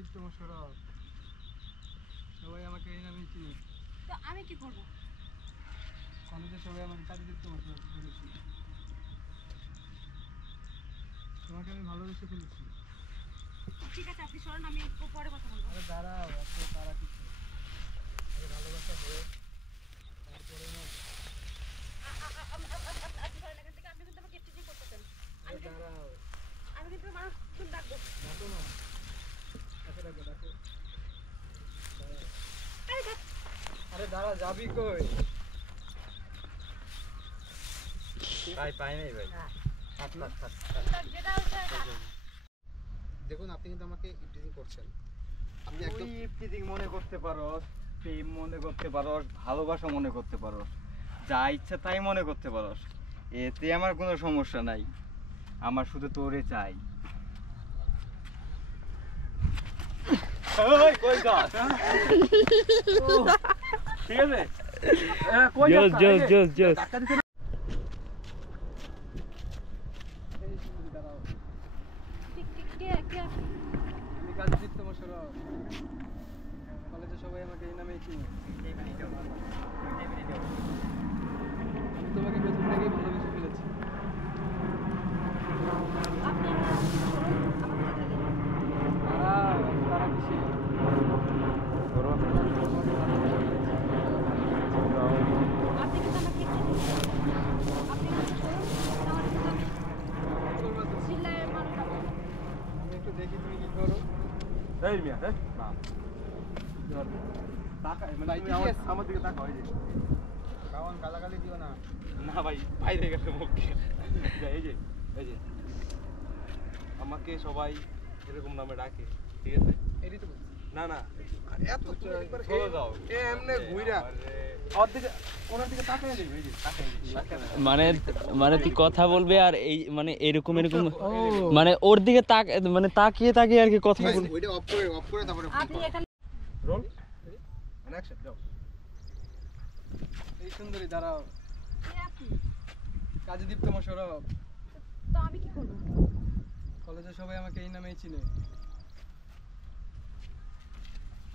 কাজীদীপ্ত মোশাররফ, সবাই আমাকে এই নামেই চিনে। তো আমি কি করব? কলেজে সবাই আমাকে কাজীদীপ্ত মোশাররফ বলেছিল। তোমাকে আমি ভালোবেসে ফেলেছি। ঠিক আছে, আপনি সরেন, আমি একটু পরে কথা বলবো। আরে দাঁড়াও, এত তারা কিছু আগে ভালোবাসা হোক, তারপরে না। আপনি কিন্তু আমাকে টিচিং করতেছেন। আরে দাঁড়াও, আমি কিন্তু মানুষ ডাকবো। ডাকো না, ডাকো ডাকো ডাকো। আরে দাঁড়া, যাবি কই? পাই নাই ভাই। দেখুন, আপনি কিন্তু আমাকে ইপটিজিং করছেন। আপনি একদম ইপটিজিং মনে করতে পারোস, প্রেম মনে করতে পারোস, ভালোবাসা মনে করতে পারোস, যা ইচ্ছা তাই মনে করতে পারোস, এতে আমার কোনো সমস্যা নাই। আমার শুধু তোরে চাই। ওই কই যাস? ঠিক আছে, কই যাস? জোস ডাক্তার দিতে দাঁড়াও। কে আমি কাজীদীপ্ত মোশাররফ, কলেজে সবাই আমাকে এই নামেই চিনে। আমি তোমাকে প্রথম থেকেই ভালোবেসে ফেলেছি। আপনি তারা কিসে? আপনি কিন্তু আমাকে আপনি কিন্তু চিল্লায় মানুষ আমি একটু দেখি তুমি কি করো। এই মিয়া, এই না টাকা মানে তুমি আমার দিকে তাকাও। এই যে কারণ গালাগালি দিও না। না ভাই, বাইরে গেছে মুখ। এই যে আমাকে সবাই এরকম নামে ডাকে, ঠিক আছে? এটাই তো বলছি। না না, এত চলে যাও। এমনে ঘুইরা ওর দিকে, ওনার দিকে তাকায় দিবি। এই যে তাকায় মানে মানে তুই কথা বলবে আর এই মানে এরকম মানে ওর দিকে মানে তাকিয়ে তাকিয়ে আর কি কথা বলবে। ওইটা অফ করে তারপরে আপনি এখানে রোল এন্ড অ্যাকশন যাও। এই সুন্দরী দাঁড়াও। কে আপনি? কাজীদীপ্ত মোশাররফ, তো আমি কি করব? কলেজে সবাই আমাকে এই নামেই চিনে।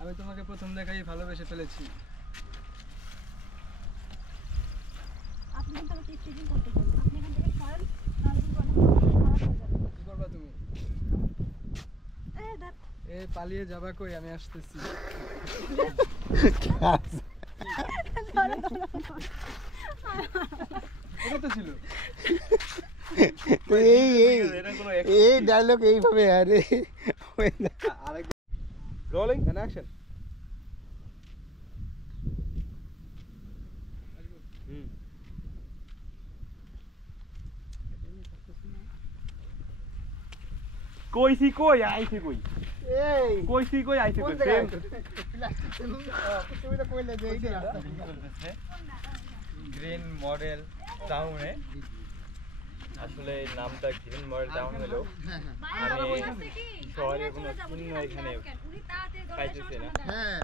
আমি তোমাকে প্রথম দেখাই ভালোবেসে ফেলেছি। আপনি কিন্তু আমাকে টিচিং করতেছেন। আপনি এখান থেকে সরেন, নাহলে কিন্তু অনেক খারাপ হয়ে যাবে। কি করবা তুমি? দেখ এ পালিয়ে যাবা কই? আমি আসতেছি। এটা তো ছিল। এই ডায়লগ এইভাবে আরে আরেক রোলিং এন্ড অ্যাকশন। কইছি কই আইছি কই? এই কইছি কই আইছি কই? তুমি তো কইলে যে এইটা গ্রিন মডেল টাউনে, আসলে নামটা গ্রিন মডেল টাউন হলো আমি শহরের কোনো চিহ্ন এখানে উনি তাড়াতাড়ি পাইতেছি না। হ্যাঁ